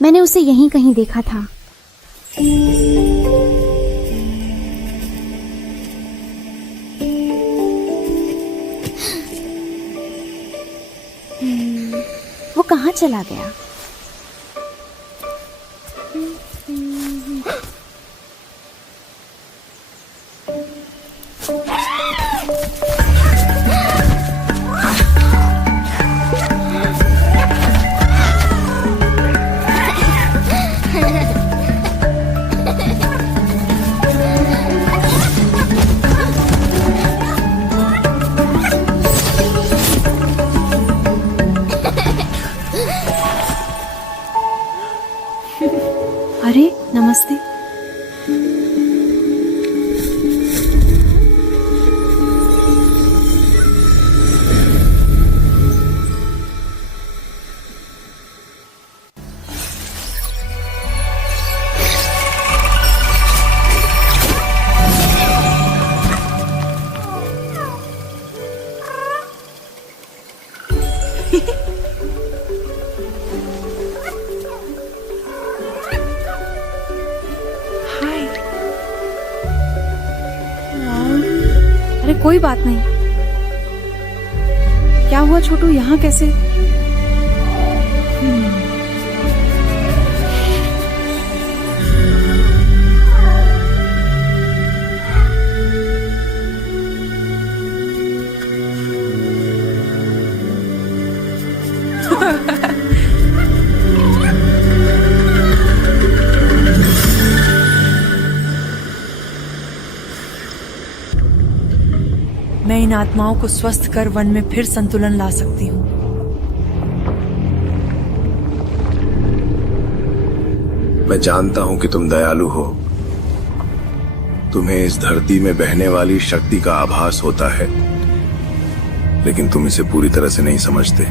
मैंने उसे यहीं कहीं देखा था। वो कहाँ चला गया? अरे नमस्ते। अरे कोई बात नहीं। क्या हुआ छोटू, यहाँ कैसे? मैं इन आत्माओं को स्वस्थ कर वन में फिर संतुलन ला सकती हूँ। मैं जानता हूं कि तुम दयालु हो। तुम्हें इस धरती में बहने वाली शक्ति का आभास होता है, लेकिन तुम इसे पूरी तरह से नहीं समझते।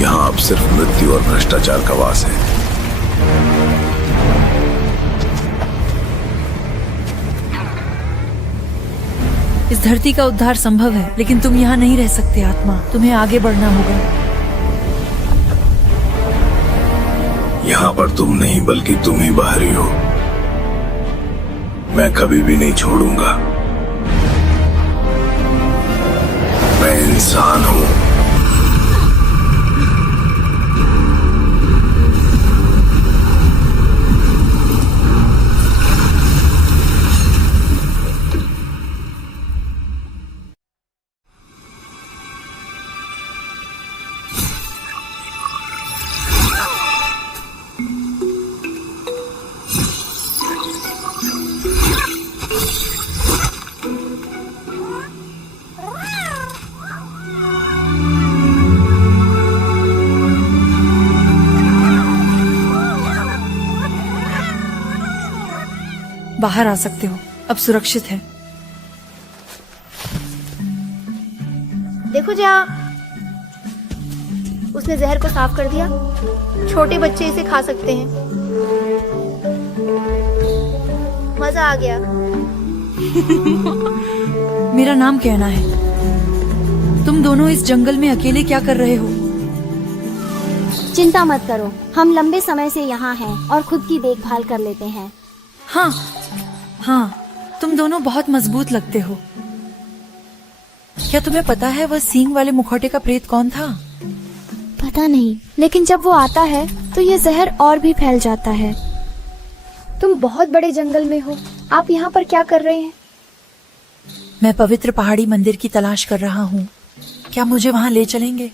यहां अब सिर्फ मृत्यु और भ्रष्टाचार का वास है। इस धरती का उद्धार संभव है, लेकिन तुम यहाँ नहीं रह सकते आत्मा। तुम्हें आगे बढ़ना होगा। यहाँ पर तुम नहीं बल्कि तुम ही बाहरी हो। मैं कभी भी नहीं छोड़ूंगा। मैं इंसान हूं। बाहर आ सकते हो, अब सुरक्षित है। देखो जा, उसने जहर को साफ कर दिया। छोटे बच्चे इसे खा सकते हैं। मजा आ गया। मेरा नाम कहना है। तुम दोनों इस जंगल में अकेले क्या कर रहे हो? चिंता मत करो, हम लंबे समय से यहाँ हैं और खुद की देखभाल कर लेते हैं। हाँ हाँ, तुम दोनों बहुत मजबूत लगते हो। क्या तुम्हें पता है वह सींग वाले मुखौटे का प्रेत कौन था? पता नहीं, लेकिन जब वो आता है तो ये जहर और भी फैल जाता है। तुम बहुत बड़े जंगल में हो, आप यहाँ पर क्या कर रहे हैं? मैं पवित्र पहाड़ी मंदिर की तलाश कर रहा हूँ। क्या मुझे वहाँ ले चलेंगे?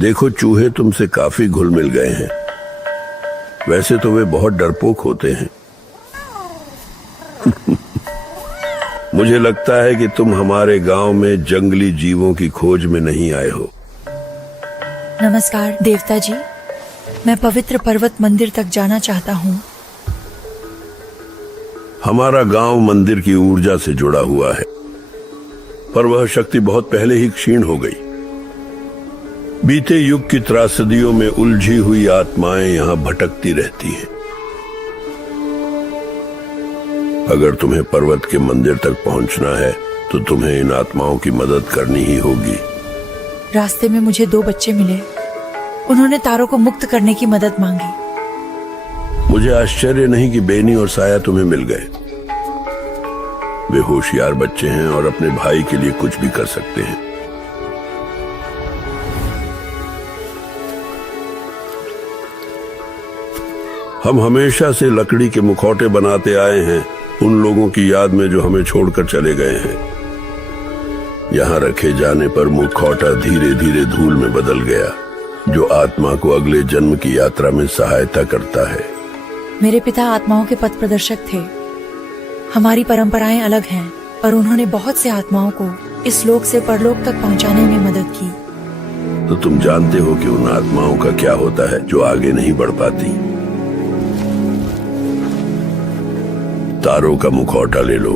देखो चूहे तुमसे काफी घुल मिल गए हैं। वैसे तो वे बहुत डरपोक होते हैं। मुझे लगता है कि तुम हमारे गांव में जंगली जीवों की खोज में नहीं आए हो। नमस्कार देवता जी, मैं पवित्र पर्वत मंदिर तक जाना चाहता हूँ। हमारा गांव मंदिर की ऊर्जा से जुड़ा हुआ है, पर वह शक्ति बहुत पहले ही क्षीण हो गई। बीते युग की त्रासदियों में उलझी हुई आत्माएं यहां भटकती रहती हैं। अगर तुम्हें पर्वत के मंदिर तक पहुंचना है तो तुम्हें इन आत्माओं की मदद करनी ही होगी। रास्ते में मुझे 2 बच्चे मिले। उन्होंने तारों को मुक्त करने की मदद मांगी। मुझे आश्चर्य नहीं कि बेनी और साया तुम्हें मिल गए। वे होशियार बच्चे हैं और अपने भाई के लिए कुछ भी कर सकते हैं। हम हमेशा से लकड़ी के मुखौटे बनाते आए हैं उन लोगों की याद में जो हमें छोड़कर चले गए हैं। यहाँ रखे जाने पर मुखौटा धीरे धीरे धूल में बदल गया, जो आत्मा को अगले जन्म की यात्रा में सहायता करता है। मेरे पिता आत्माओं के पथ प्रदर्शक थे। हमारी परंपराएं अलग हैं, पर उन्होंने बहुत से आत्माओं को इस लोक से परलोक तक पहुंचाने में मदद की। तो तुम जानते हो कि उन आत्माओं का क्या होता है जो आगे नहीं बढ़ पाती। तारों का मुखौटा ले लो,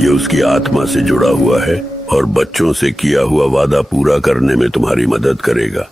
ये उसकी आत्मा से जुड़ा हुआ है और बच्चों से किया हुआ वादा पूरा करने में तुम्हारी मदद करेगा।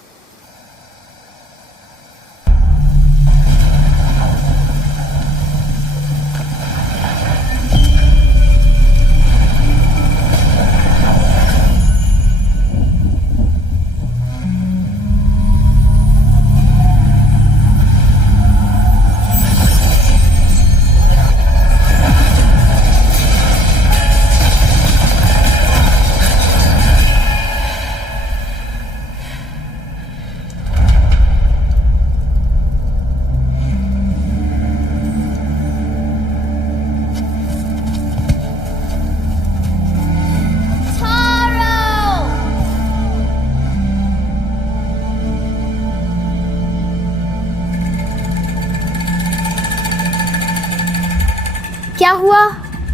क्या हुआ?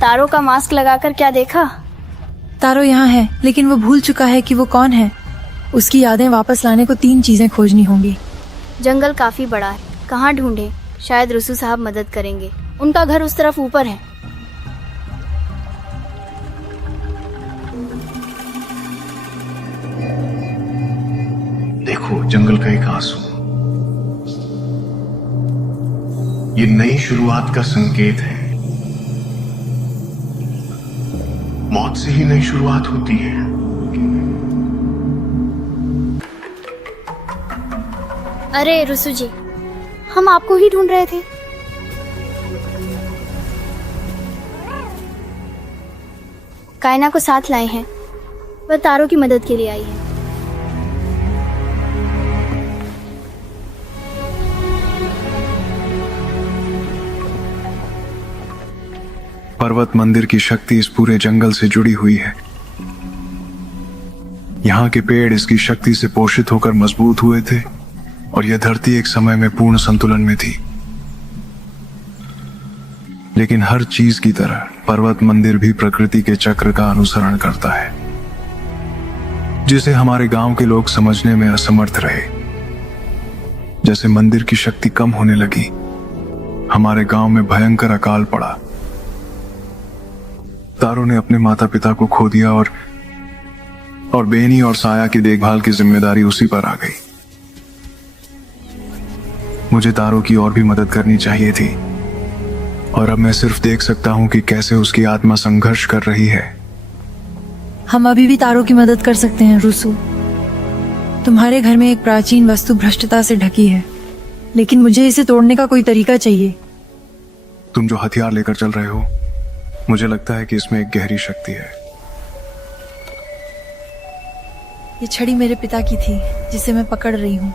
तारों का मास्क लगाकर क्या देखा? तारो यहाँ है, लेकिन वो भूल चुका है कि वो कौन है। उसकी यादें वापस लाने को 3 चीजें खोजनी होंगी। जंगल काफी बड़ा है, कहाँ ढूंढे? शायद रुसू साहब मदद करेंगे। उनका घर उस तरफ ऊपर है। देखो, जंगल का एक आंसू, ये नई शुरुआत का संकेत है। मौत से ही नई शुरुआत होती है। अरे रुसू जी, हम आपको ही ढूंढ रहे थे। कायना को साथ लाए हैं, वह तारों की मदद के लिए आई है। पर्वत मंदिर की शक्ति इस पूरे जंगल से जुड़ी हुई है। यहाँ के पेड़ इसकी शक्ति से पोषित होकर मजबूत हुए थे और यह धरती एक समय में पूर्ण संतुलन में थी। लेकिन हर चीज की तरह पर्वत मंदिर भी प्रकृति के चक्र का अनुसरण करता है, जिसे हमारे गांव के लोग समझने में असमर्थ रहे। जैसे मंदिर की शक्ति कम होने लगी, हमारे गांव में भयंकर अकाल पड़ा। तारों ने अपने माता पिता को खो दिया और बेनी और साया की देखभाल की जिम्मेदारी उसी पर आ गई। मुझे तारों की और भी मदद करनी चाहिए थी, और अब मैं सिर्फ देख सकता हूं कि कैसे उसकी आत्मा संघर्ष कर रही है। हम अभी भी तारों की मदद कर सकते हैं रुसू। तुम्हारे घर में एक प्राचीन वस्तु भ्रष्टता से ढकी है, लेकिन मुझे इसे तोड़ने का कोई तरीका चाहिए। तुम जो हथियार लेकर चल रहे हो, मुझे लगता है कि इसमें एक गहरी शक्ति है। ये छड़ी मेरे पिता की थी, जिसे मैं पकड़ रही हूँ।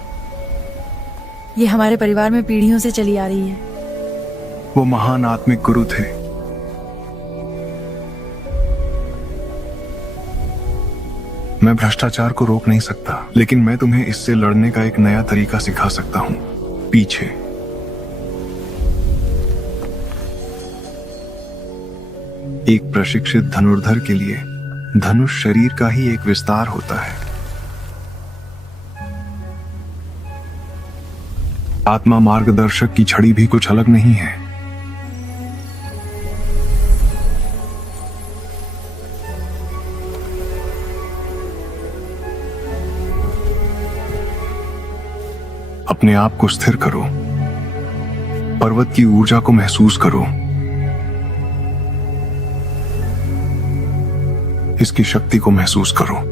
ये हमारे परिवार में पीढ़ियों से चली आ रही है। वो महान आत्मिक गुरु थे। मैं भ्रष्टाचार को रोक नहीं सकता, लेकिन मैं तुम्हें इससे लड़ने का एक नया तरीका सिखा सकता हूँ। पीछे। एक प्रशिक्षित धनुर्धर के लिए धनुष शरीर का ही एक विस्तार होता है। आत्मा मार्गदर्शक की छड़ी भी कुछ अलग नहीं है। अपने आप को स्थिर करो, पर्वत की ऊर्जा को महसूस करो, इसकी शक्ति को महसूस करो।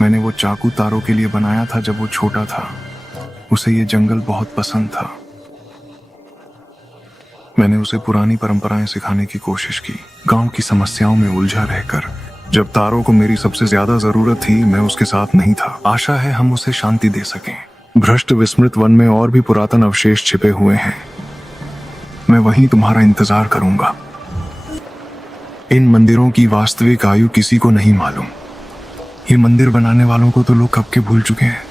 मैंने वो चाकू तारों के लिए बनाया था जब वो छोटा था। उसे ये जंगल बहुत पसंद था। मैंने उसे पुरानी परंपराएं सिखाने की कोशिश की, गांव की समस्याओं में उलझा रहकर। जब तारों को मेरी सबसे ज्यादा जरूरत थी, मैं उसके साथ नहीं था। आशा है हम उसे शांति दे सकें। भ्रष्ट विस्मृत वन में और भी पुरातन अवशेष छिपे हुए हैं। मैं वहीं तुम्हारा इंतजार करूंगा। इन मंदिरों की वास्तविक आयु किसी को नहीं मालूम। ये मंदिर बनाने वालों को तो लोग कब के भूल चुके हैं,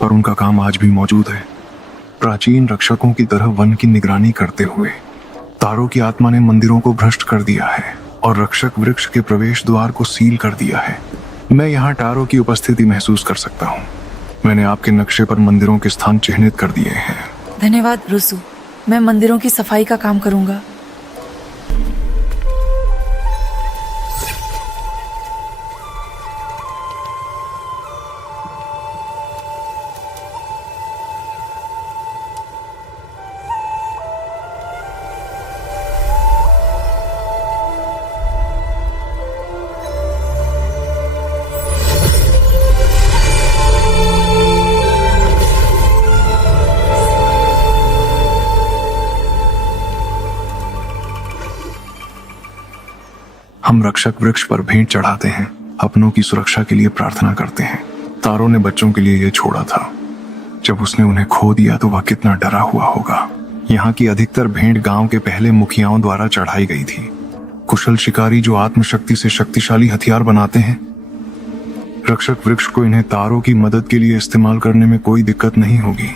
पर उनका काम आज भी मौजूद है। प्राचीन रक्षकों की तरह वन की निगरानी करते हुए तारों की आत्मा ने मंदिरों को भ्रष्ट कर दिया है और रक्षक वृक्ष के प्रवेश द्वार को सील कर दिया है। मैं यहाँ तारों की उपस्थिति महसूस कर सकता हूँ। मैंने आपके नक्शे पर मंदिरों के स्थान चिन्हित कर दिए हैं। धन्यवाद रुसु। मैं मंदिरों की सफाई का काम करूंगा। हम रक्षक वृक्ष पर भेंट चढ़ाते हैं, अपनों की सुरक्षा के लिए प्रार्थना करते हैं। तारों ने बच्चों के लिए ये छोड़ा था। जब उसने उन्हें खो दिया तो वह कितना डरा हुआ होगा। यहाँ की अधिकतर भेंट गांव के पहले मुखियाओं द्वारा चढ़ाई गई थी। कुशल शिकारी जो आत्मशक्ति से शक्तिशाली हथियार बनाते हैं। रक्षक वृक्ष को इन्हें तारों की मदद के लिए इस्तेमाल करने में कोई दिक्कत नहीं होगी।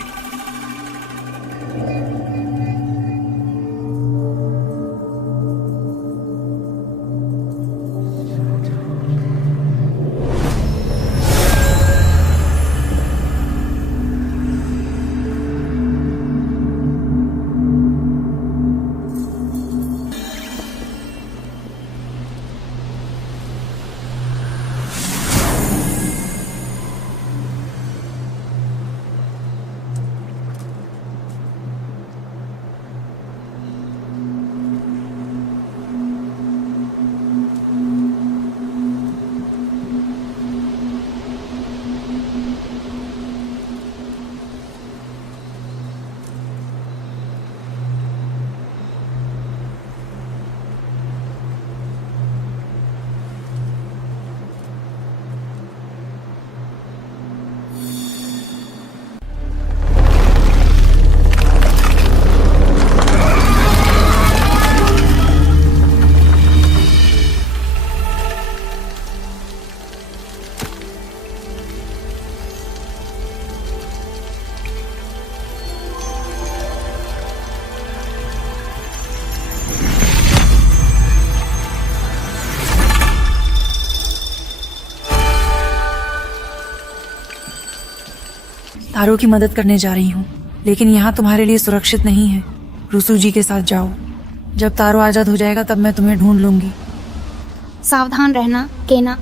तारो की मदद करने जा रही हूँ, लेकिन यहाँ तुम्हारे लिए सुरक्षित नहीं है। रुसू जी के साथ जाओ। जब तारो आजाद हो जाएगा तब मैं तुम्हें ढूंढ लूंगी। सावधान रहना केना।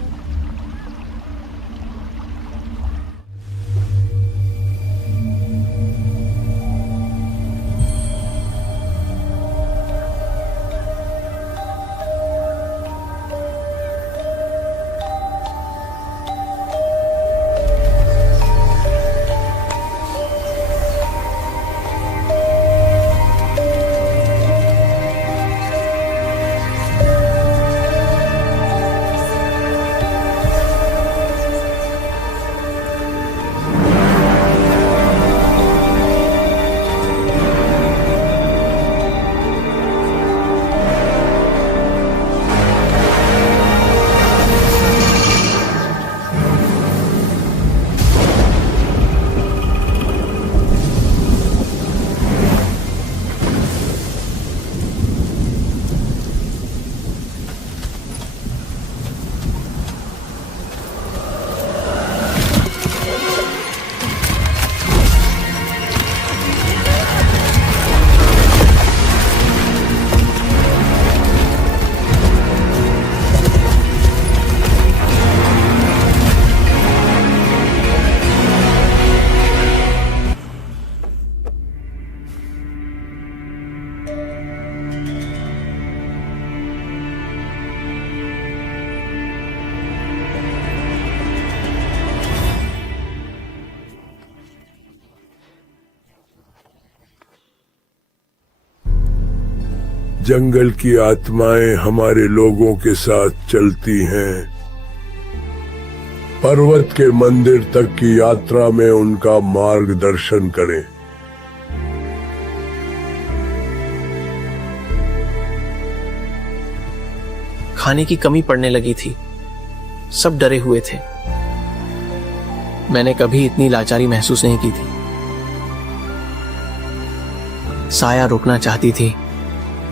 जंगल की आत्माएं हमारे लोगों के साथ चलती हैं। पर्वत के मंदिर तक की यात्रा में उनका मार्गदर्शन करें। खाने की कमी पड़ने लगी थी। सब डरे हुए थे। मैंने कभी इतनी लाचारी महसूस नहीं की थी। साया रुकना चाहती थी,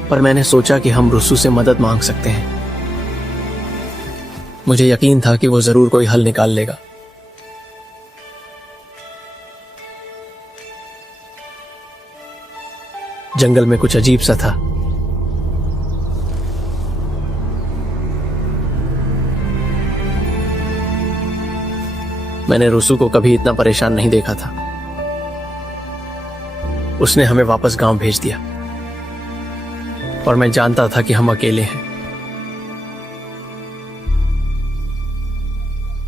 पर मैंने सोचा कि हम रुसू से मदद मांग सकते हैं। मुझे यकीन था कि वो जरूर कोई हल निकाल लेगा। जंगल में कुछ अजीब सा था। मैंने रुसू को कभी इतना परेशान नहीं देखा था। उसने हमें वापस गांव भेज दिया, और मैं जानता था कि हम अकेले हैं।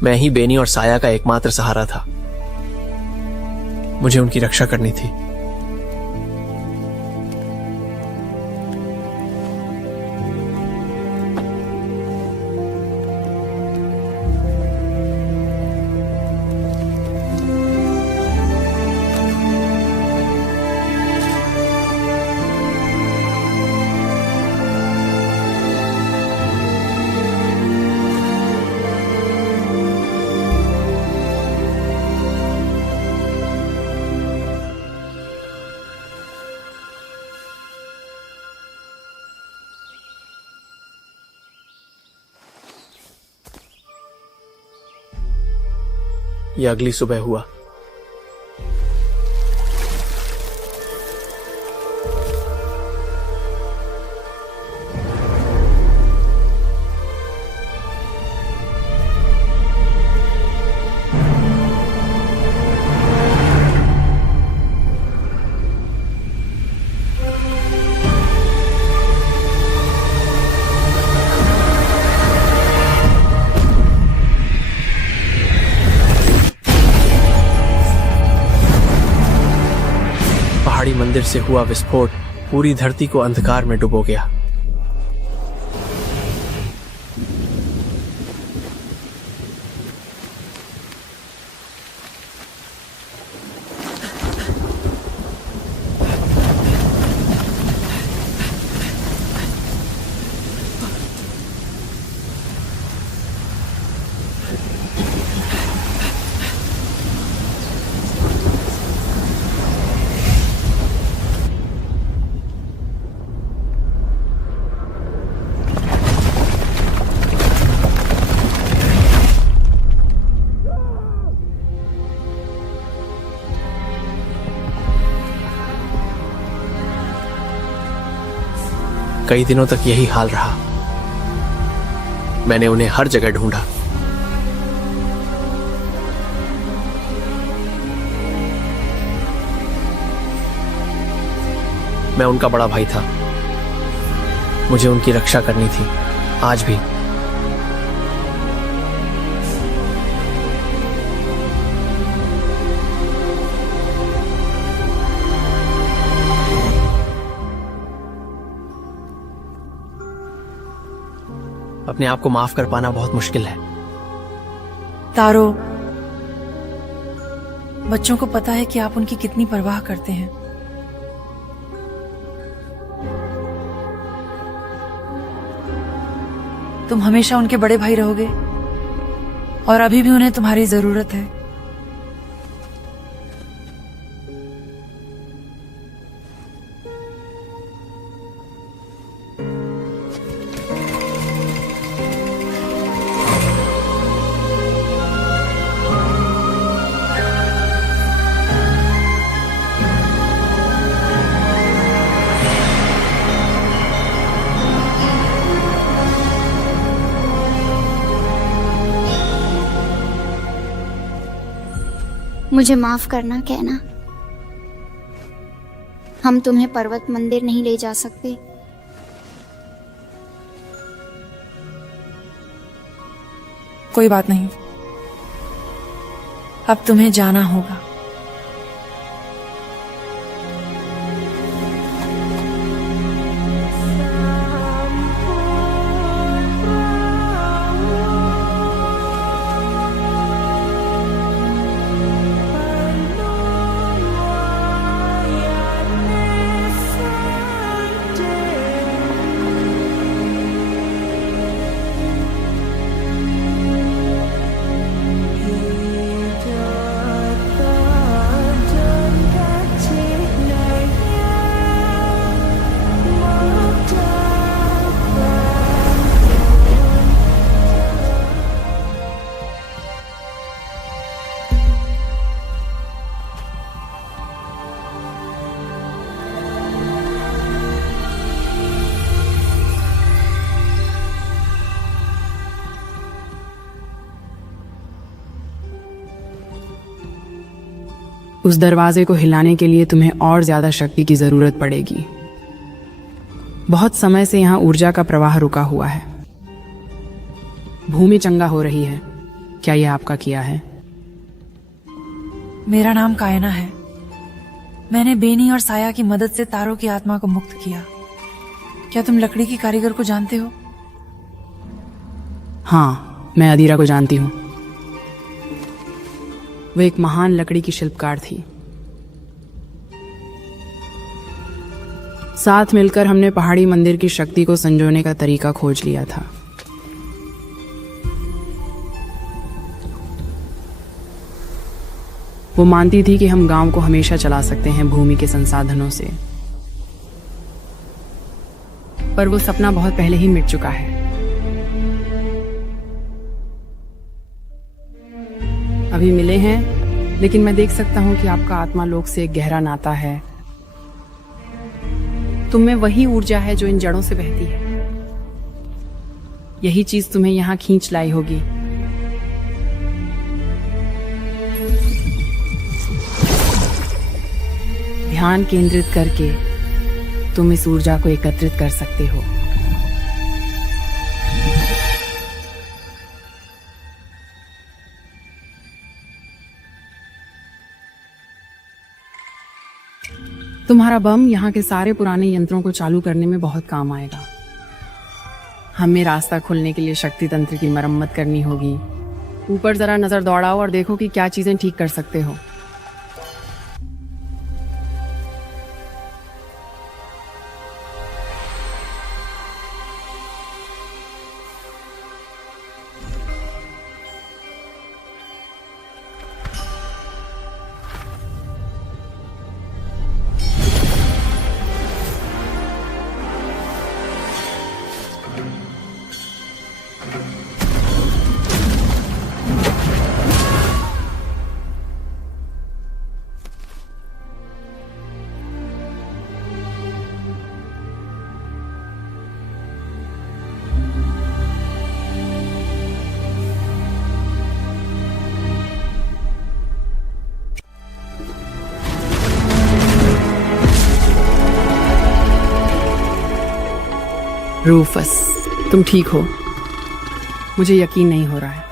मैं ही बेनी और साया का एकमात्र सहारा था। मुझे उनकी रक्षा करनी थी। यह अगली सुबह हुआ। पहाड़ी मंदिर से हुआ विस्फोट पूरी धरती को अंधकार में डुबो गया। कई दिनों तक यही हाल रहा। मैंने उन्हें हर जगह ढूंढा। मैं उनका बड़ा भाई था, मुझे उनकी रक्षा करनी थी, आज भी। अपने आप को माफ कर पाना बहुत मुश्किल है। तारो, बच्चों को पता है कि आप उनकी कितनी परवाह करते हैं। तुम हमेशा उनके बड़े भाई रहोगे और अभी भी उन्हें तुम्हारी जरूरत है। मुझे माफ करना कहना, हम तुम्हें पर्वत मंदिर नहीं ले जा सकते। कोई बात नहीं, अब तुम्हें जाना होगा। उस दरवाजे को हिलाने के लिए तुम्हें और ज्यादा शक्ति की जरूरत पड़ेगी। बहुत समय से यहाँ ऊर्जा का प्रवाह रुका हुआ है। भूमि चंगा हो रही है। क्या यह आपका किया है? मेरा नाम कायना है। मैंने बेनी और साया की मदद से तारों की आत्मा को मुक्त किया। क्या तुम लकड़ी की कारीगर को जानते हो? हाँ, मैं अदीरा को जानती हूँ। वो एक महान लकड़ी की शिल्पकार थी। साथ मिलकर हमने पहाड़ी मंदिर की शक्ति को संजोने का तरीका खोज लिया था। वो मानती थी कि हम गांव को हमेशा चला सकते हैं भूमि के संसाधनों से, पर वो सपना बहुत पहले ही मिट चुका है। अभी मिले हैं, लेकिन मैं देख सकता हूं कि आपका आत्मा लोक से एक गहरा नाता है। तुम में वही ऊर्जा है जो इन जड़ों से बहती है। यही चीज तुम्हें यहां खींच लाई होगी। ध्यान केंद्रित करके तुम इस ऊर्जा को एकत्रित कर सकते हो। तुम्हारा बम यहाँ के सारे पुराने यंत्रों को चालू करने में बहुत काम आएगा। हमें रास्ता खोलने के लिए शक्ति तंत्र की मरम्मत करनी होगी। ऊपर जरा नजर दौड़ाओ और देखो कि क्या चीजें ठीक कर सकते हो। रूफस, तुम ठीक हो? मुझे यकीन नहीं हो रहा है।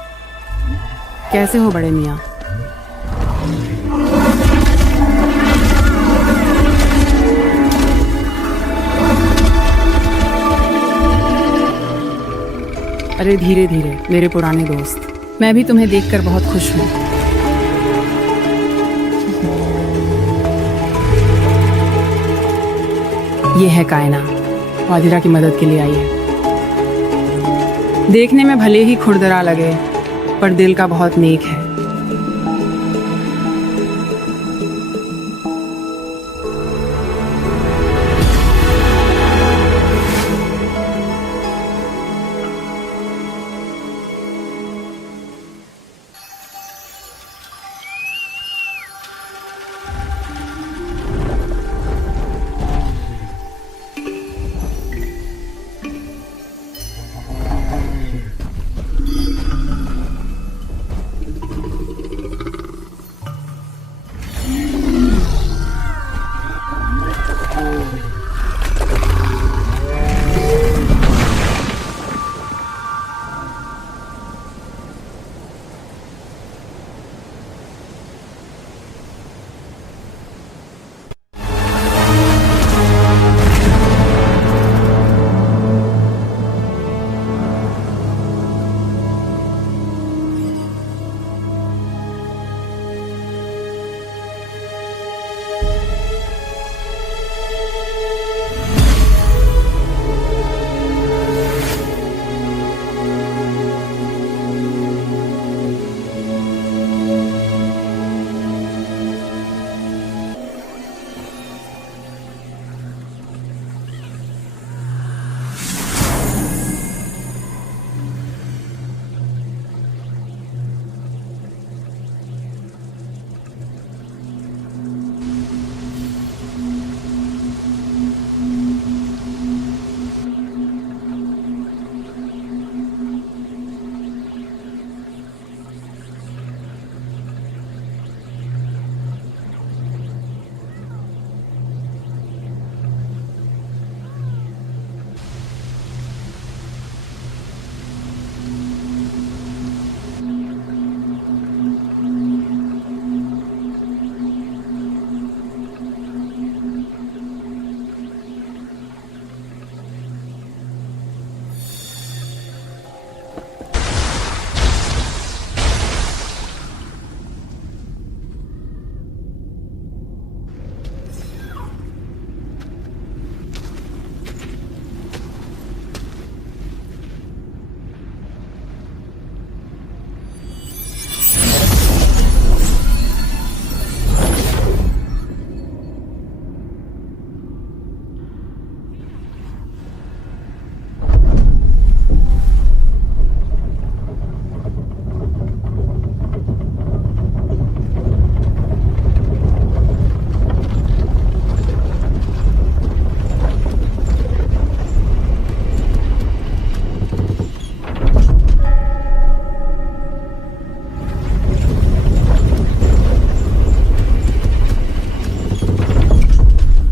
कैसे हो बड़े मियाँ? अरे धीरे धीरे मेरे पुराने दोस्त, मैं भी तुम्हें देखकर बहुत खुश हूँ। ये है कायना, वादिरा की मदद के लिए आई है। देखने में भले ही खुरदरा लगे, पर दिल का बहुत नेक है।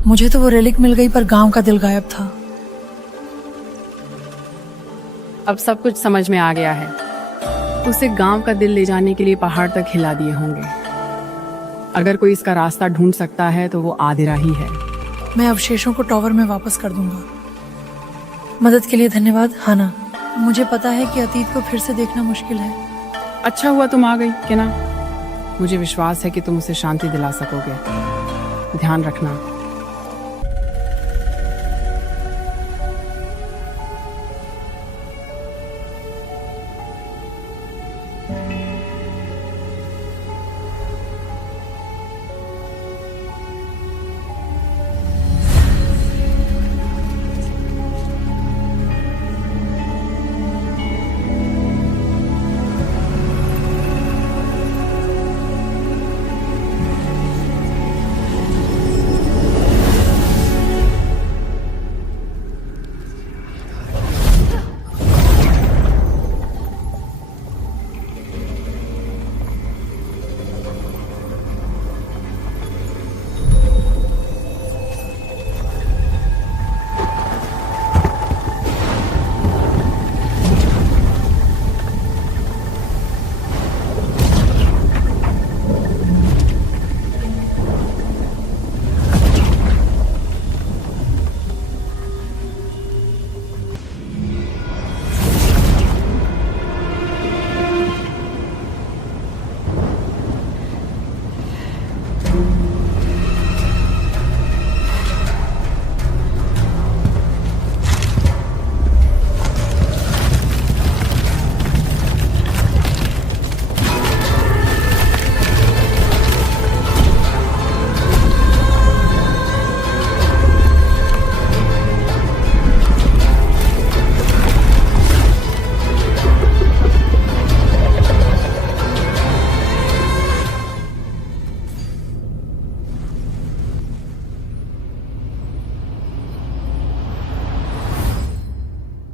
मुझे तो वो रेलिक मिल गई, पर गांव का दिल गायब था। अब सब कुछ समझ में आ गया है। उसे गांव का दिल ले जाने के लिए पहाड़ तक हिला दिए होंगे। अगर कोई इसका रास्ता ढूंढ सकता है तो वो आदिरा ही है। मैं अवशेषों को टॉवर में वापस कर दूंगा। मदद के लिए धन्यवाद हाना। मुझे पता है कि अतीत को फिर से देखना मुश्किल है। अच्छा हुआ तुम आ गई केना। मुझे विश्वास है कि तुम उसे शांति दिला सकोगे। ध्यान रखना।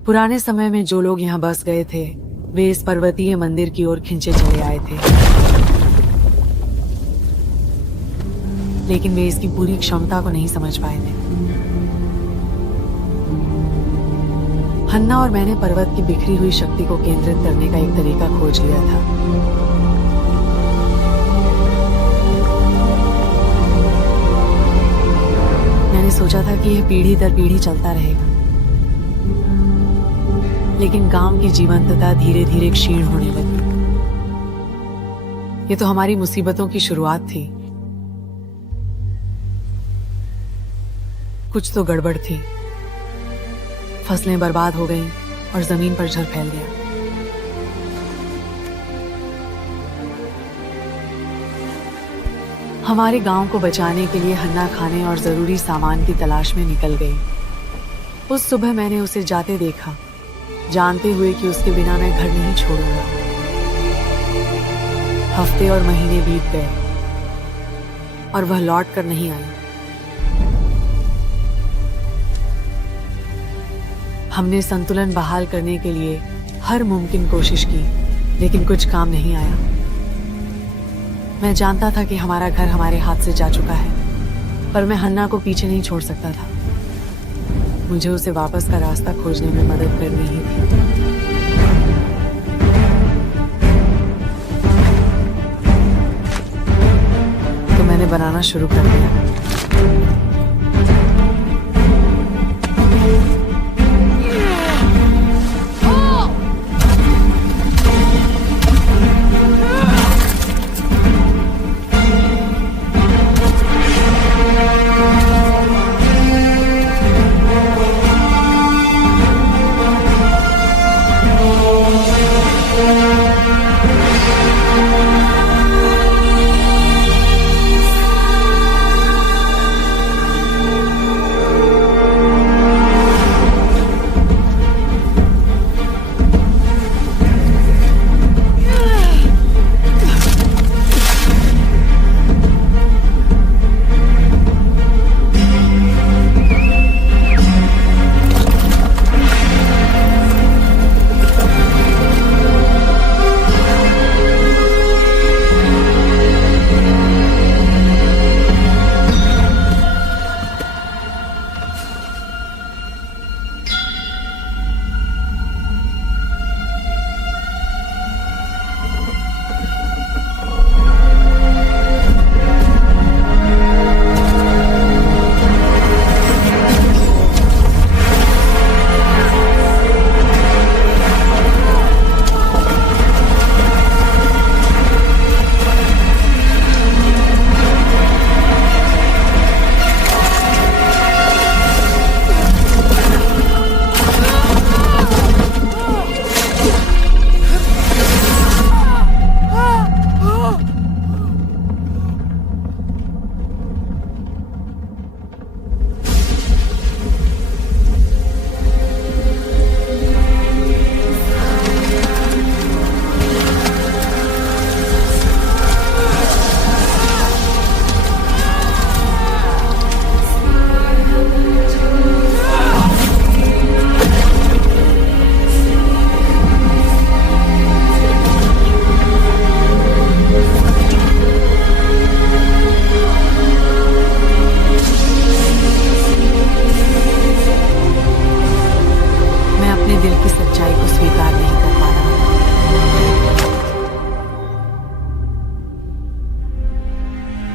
पुराने समय में जो लोग यहाँ बस गए थे वे इस पर्वतीय मंदिर की ओर खिंचे चले आए थे, लेकिन वे इसकी पूरी क्षमता को नहीं समझ पाए थे। हन्ना और मैंने पर्वत की बिखरी हुई शक्ति को केंद्रित करने का एक तरीका खोज लिया था। मैंने सोचा था कि यह पीढ़ी दर पीढ़ी चलता रहेगा, लेकिन गांव की जीवंतता धीरे धीरे क्षीण होने लगी। ये तो हमारी मुसीबतों की शुरुआत थी। कुछ तो गड़बड़ थी। फसलें बर्बाद हो गईं और जमीन पर जल फैल गया। हमारे गांव को बचाने के लिए हन्ना खाने और जरूरी सामान की तलाश में निकल गई। उस सुबह मैंने उसे जाते देखा, जानते हुए कि उसके बिना मैं घर नहीं छोड़ूंगा। हफ्ते और महीने बीत गए और वह लौट कर नहीं आई। हमने संतुलन बहाल करने के लिए हर मुमकिन कोशिश की, लेकिन कुछ काम नहीं आया। मैं जानता था कि हमारा घर हमारे हाथ से जा चुका है, पर मैं हन्ना को पीछे नहीं छोड़ सकता था। मुझे उसे वापस का रास्ता खोजने में मदद करनी ही थी। तो मैंने बनाना शुरू कर दिया।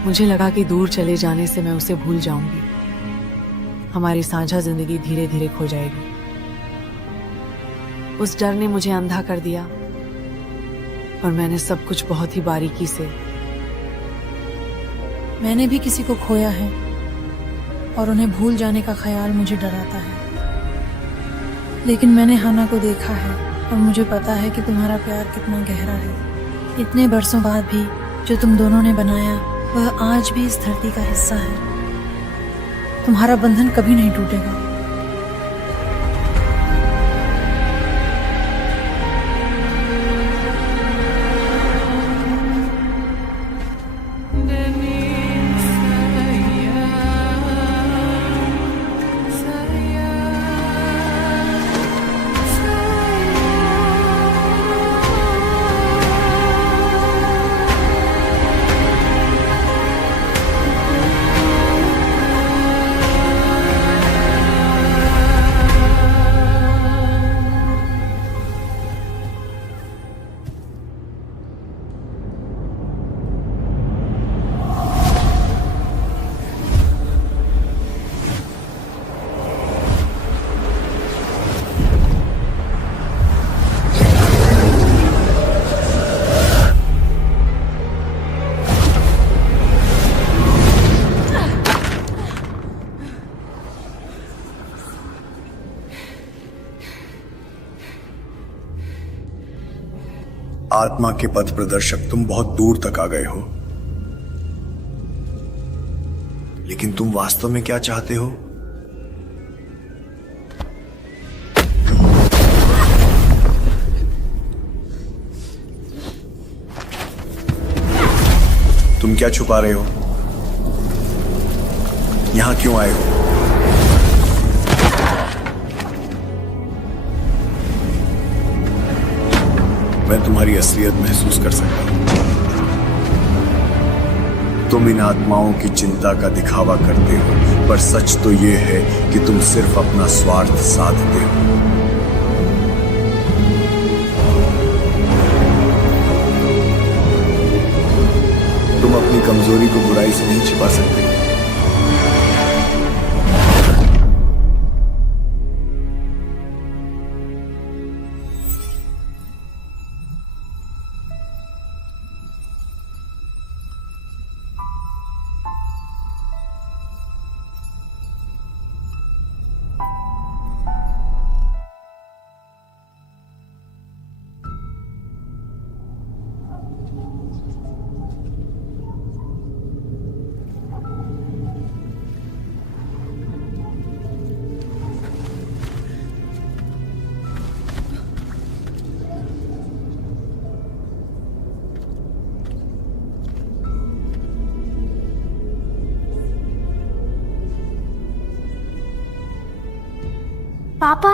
मुझे लगा कि दूर चले जाने से मैं उसे भूल जाऊंगी, हमारी साझा जिंदगी धीरे धीरे खो जाएगी। उस डर ने मुझे अंधा कर दिया और मैंने सब कुछ बहुत ही बारीकी से। मैंने भी किसी को खोया है और उन्हें भूल जाने का ख्याल मुझे डराता है, लेकिन मैंने हन्ना को देखा है और मुझे पता है कि तुम्हारा प्यार कितना गहरा है। इतने बरसों बाद भी जो तुम दोनों ने बनाया वह आज भी इस धरती का हिस्सा है। तुम्हारा बंधन कभी नहीं टूटेगा। आत्मा के पथ प्रदर्शक, तुम बहुत दूर तक आ गए हो, लेकिन तुम वास्तव में क्या चाहते हो? तुम क्या छुपा रहे हो? यहां क्यों आए हो? मैं तुम्हारी असलियत महसूस कर सकता हूं। तुम इन आत्माओं की चिंता का दिखावा करते हो, पर सच तो यह है कि तुम सिर्फ अपना स्वार्थ साधते हो। तुम अपनी कमजोरी को बुराई से नहीं छिपा सकते। पापा,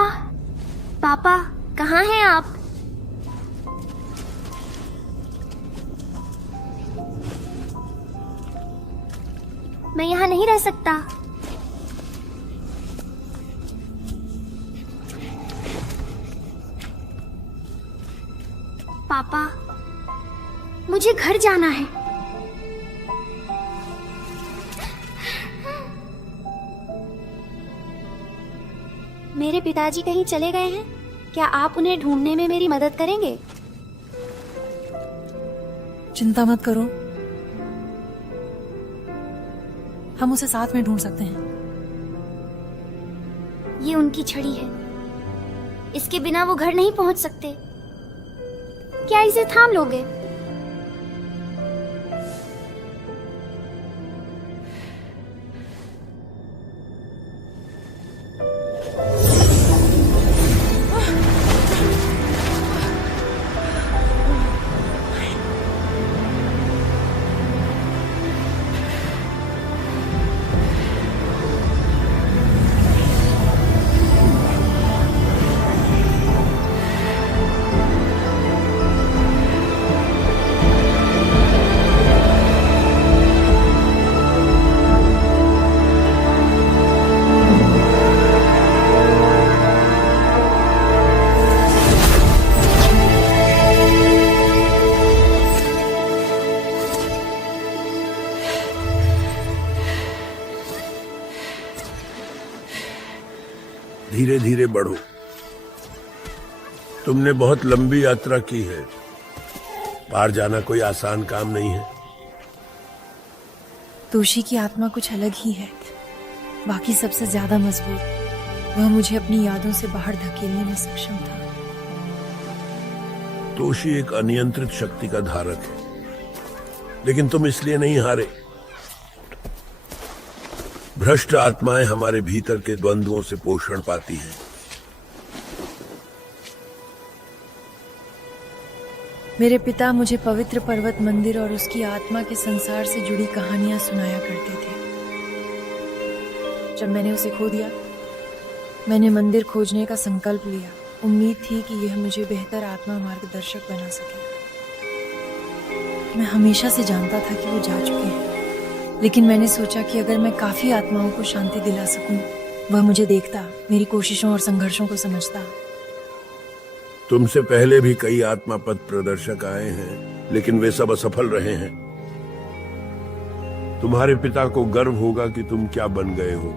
पापा, कहाँ हैं आप? मैं यहाँ नहीं रह सकता। पापा, मुझे घर जाना है। मेरे पिताजी कहीं चले गए हैं? क्या आप उन्हें ढूंढने में मेरी मदद करेंगे? चिंता मत करो, हम उसे साथ में ढूंढ सकते हैं। ये उनकी छड़ी है, इसके बिना वो घर नहीं पहुंच सकते। क्या इसे थाम लोगे? धीरे धीरे बढ़ो। तुमने बहुत लंबी यात्रा की है, पार जाना कोई आसान काम नहीं है। तोशी की आत्मा कुछ अलग ही है, बाकी सबसे ज्यादा मजबूत। वह मुझे अपनी यादों से बाहर धकेलने में सक्षम था। तोशी एक अनियंत्रित शक्ति का धारक है, लेकिन तुम इसलिए नहीं हारे। भ्रष्ट आत्माएं हमारे भीतर के द्वंद्वों से पोषण पाती हैं। मेरे पिता मुझे पवित्र पर्वत मंदिर और उसकी आत्मा के संसार से जुड़ी कहानियां सुनाया करते थे। जब मैंने उसे खो दिया, मैंने मंदिर खोजने का संकल्प लिया। उम्मीद थी कि यह मुझे बेहतर आत्मा मार्गदर्शक बना सके। मैं हमेशा से जानता था कि वो जा चुके हैं, लेकिन मैंने सोचा कि अगर मैं काफी आत्माओं को शांति दिला सकूं, वह मुझे देखता, मेरी कोशिशों और संघर्षों को समझता। तुमसे पहले भी कई आत्मा पथ प्रदर्शक आए हैं, लेकिन वे सब असफल रहे हैं। तुम्हारे पिता को गर्व होगा कि तुम क्या बन गए हो।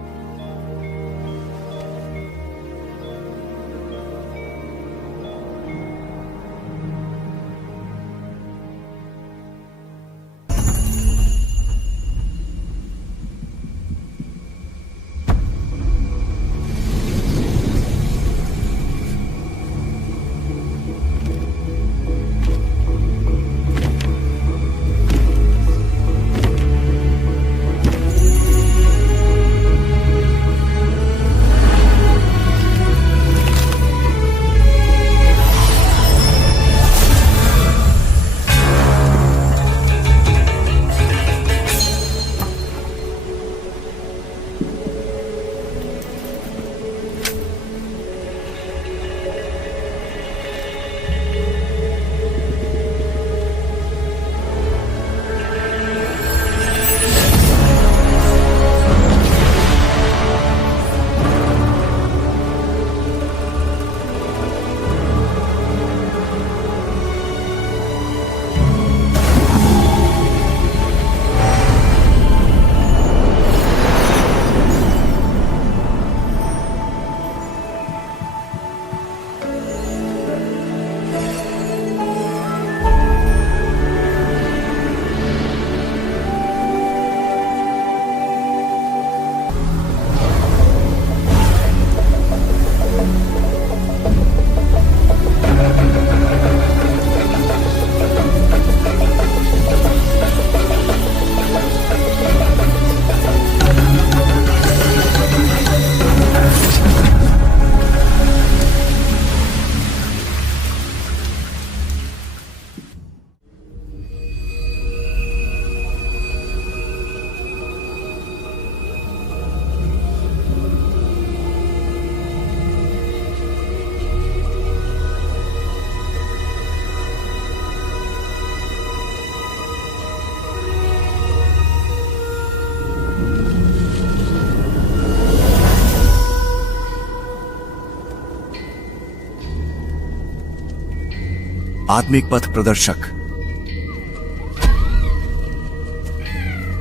आत्मिक पथ प्रदर्शक।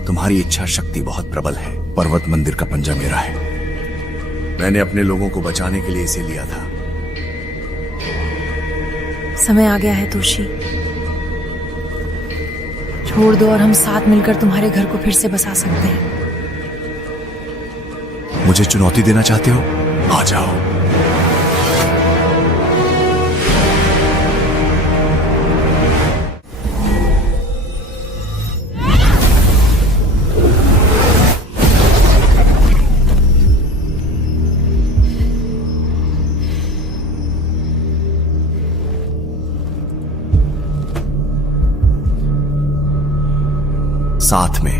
तुम्हारी इच्छा शक्ति बहुत प्रबल है। पर्वत मंदिर का पंजा मेरा है। मैंने अपने लोगों को बचाने के लिए इसे लिया था। समय आ गया है तोशी, छोड़ दो और हम साथ मिलकर तुम्हारे घर को फिर से बसा सकते हैं। मुझे चुनौती देना चाहते हो? आ जाओ। साथ में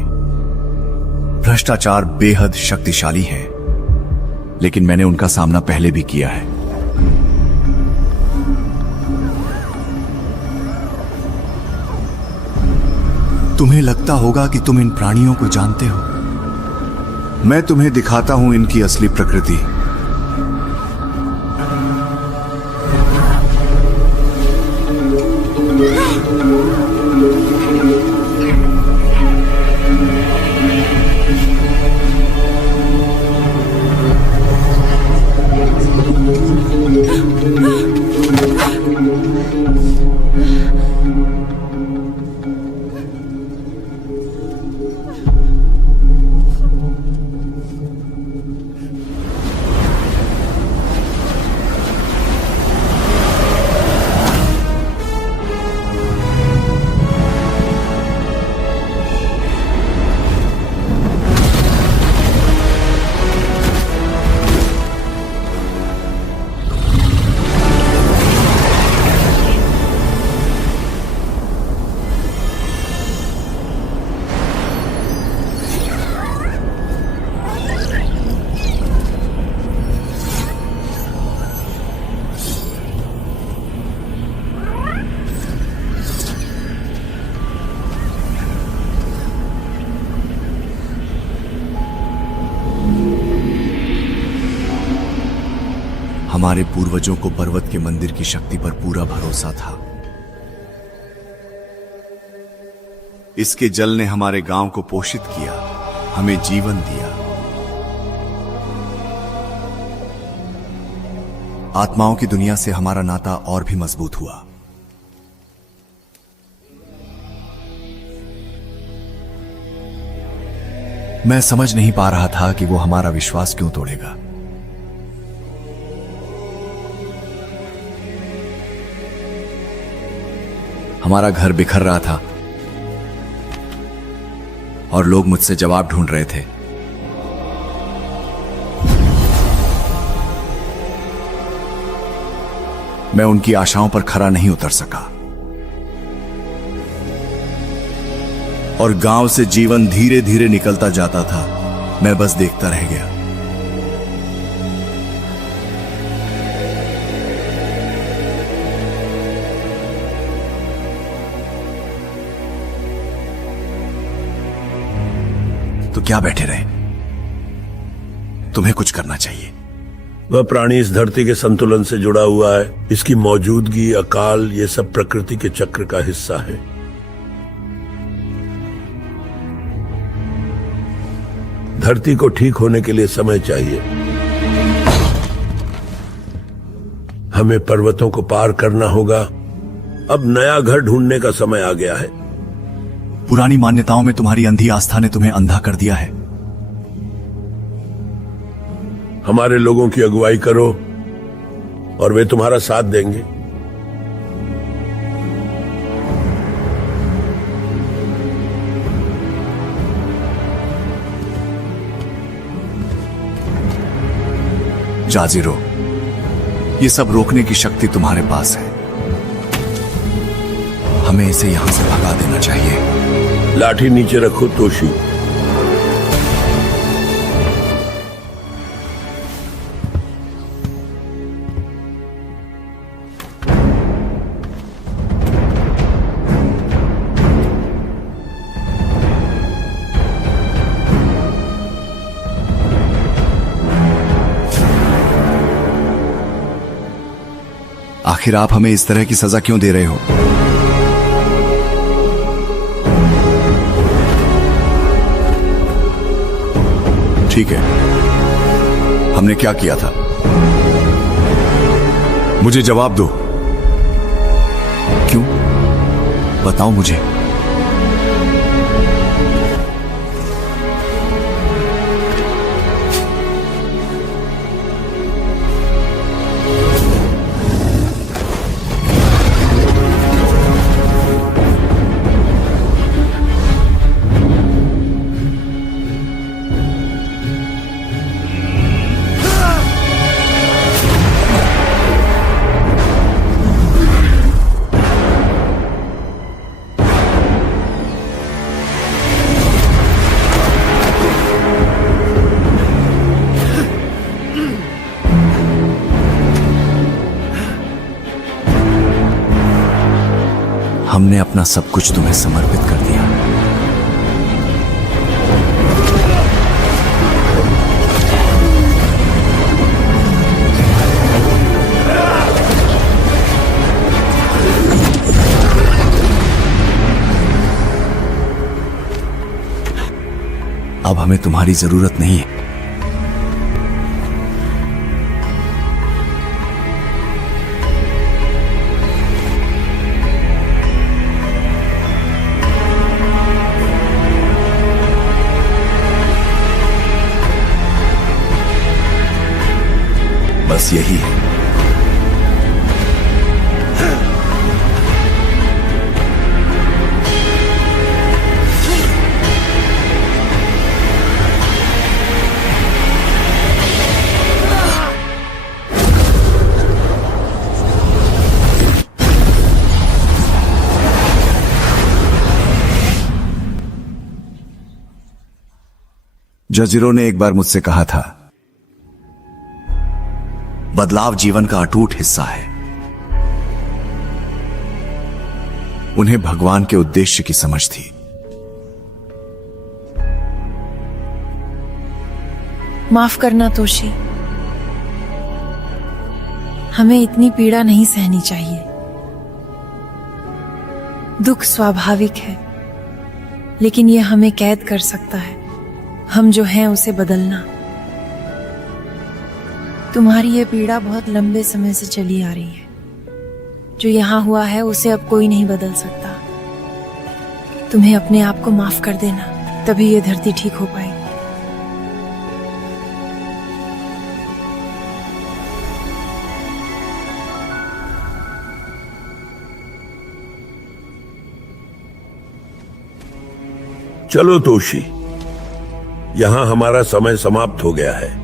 भ्रष्टाचार बेहद शक्तिशाली है, लेकिन मैंने उनका सामना पहले भी किया है। तुम्हें लगता होगा कि तुम इन प्राणियों को जानते हो। मैं तुम्हें दिखाता हूं इनकी असली प्रकृति। हमारे पूर्वजों को पर्वत के मंदिर की शक्ति पर पूरा भरोसा था। इसके जल ने हमारे गांव को पोषित किया, हमें जीवन दिया। आत्माओं की दुनिया से हमारा नाता और भी मजबूत हुआ। मैं समझ नहीं पा रहा था कि वो हमारा विश्वास क्यों तोड़ेगा। हमारा घर बिखर रहा था और लोग मुझसे जवाब ढूंढ रहे थे। मैं उनकी आशाओं पर खरा नहीं उतर सका और गांव से जीवन धीरे धीरे निकलता जाता था। मैं बस देखता रह गया। तो क्या बैठे रहे? तुम्हें कुछ करना चाहिए। वह प्राणी इस धरती के संतुलन से जुड़ा हुआ है। इसकी मौजूदगी, अकाल, ये सब प्रकृति के चक्र का हिस्सा है। धरती को ठीक होने के लिए समय चाहिए। हमें पर्वतों को पार करना होगा। अब नया घर ढूंढने का समय आ गया है। पुरानी मान्यताओं में तुम्हारी अंधी आस्था ने तुम्हें अंधा कर दिया है। हमारे लोगों की अगुवाई करो और वे तुम्हारा साथ देंगे। जाजिरो, ये सब रोकने की शक्ति तुम्हारे पास है। हमें इसे यहां से भगा देना चाहिए। लाठी नीचे रखो तोशी। आखिर आप हमें इस तरह की सजा क्यों दे रहे हो? ठीक है, हमने क्या किया था? मुझे जवाब दो। क्यों? बताओ मुझे। हमने अपना सब कुछ तुम्हें समर्पित कर दिया। अब हमें तुम्हारी जरूरत नहीं है। बस यही है। जजीरो ने एक बार मुझसे कहा था, बदलाव जीवन का अटूट हिस्सा है। उन्हें भगवान के उद्देश्य की समझ थी। माफ करना तोशी, हमें इतनी पीड़ा नहीं सहनी चाहिए। दुख स्वाभाविक है, लेकिन यह हमें कैद कर सकता है। हम जो हैं उसे बदलना। तुम्हारी ये पीड़ा बहुत लंबे समय से चली आ रही है। जो यहां हुआ है उसे अब कोई नहीं बदल सकता। तुम्हें अपने आप को माफ कर देना, तभी ये धरती ठीक हो पाएगी। चलो तोशी, यहां हमारा समय समाप्त हो गया है।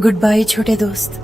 गुड बाय छोटे दोस्त।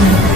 नहीं पता।